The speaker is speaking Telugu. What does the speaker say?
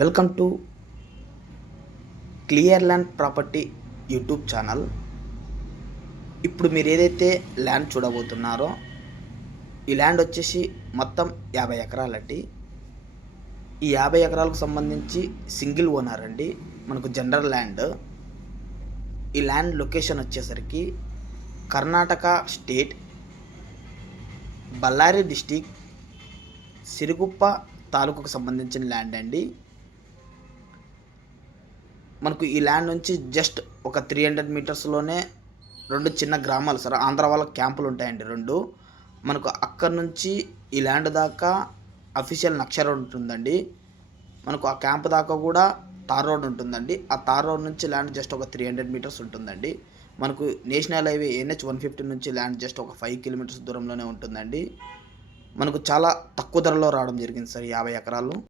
Welcome to clear land property YouTube channel. ఇప్పుడు మీరు ఏదైతే ల్యాండ్ చూడబోతున్నారో ఈ ల్యాండ్ వచ్చేసి మొత్తం యాభై ఎకరాలండి. ఈ యాభై ఎకరాలకు సంబంధించి సింగిల్ ఓనర్ అండి మనకు జనరల్ ల్యాండ్. ఈ ల్యాండ్ లొకేషన్ వచ్చేసరికి కర్ణాటక స్టేట్ బళ్ళారి డిస్టిక్ సిరుగుప్ప తాలూకుకు సంబంధించిన ల్యాండ్ అండి. మనకు ఈ ల్యాండ్ నుంచి జస్ట్ ఒక త్రీ హండ్రెడ్ మీటర్స్లోనే రెండు చిన్న గ్రామాలు సార్ ఆంధ్ర వాళ్ళ క్యాంపులు ఉంటాయండి రెండు. మనకు అక్కడి నుంచి ఈ ల్యాండ్ దాకా అఫీషియల్ నక్ష రోడ్ ఉంటుందండి. మనకు ఆ క్యాంప్ దాకా కూడా తార్ రోడ్ ఉంటుందండి. ఆ తార్ రోడ్ నుంచి ల్యాండ్ జస్ట్ ఒక త్రీ హండ్రెడ్ మీటర్స్ ఉంటుందండి. మనకు national highway NH one fifty నుంచి ల్యాండ్ జస్ట్ ఒక ఫైవ్ కిలోమీటర్స్ దూరంలోనే ఉంటుందండి. మనకు చాలా తక్కువ ధరలో రావడం జరిగింది సార్ యాభై ఎకరాలు.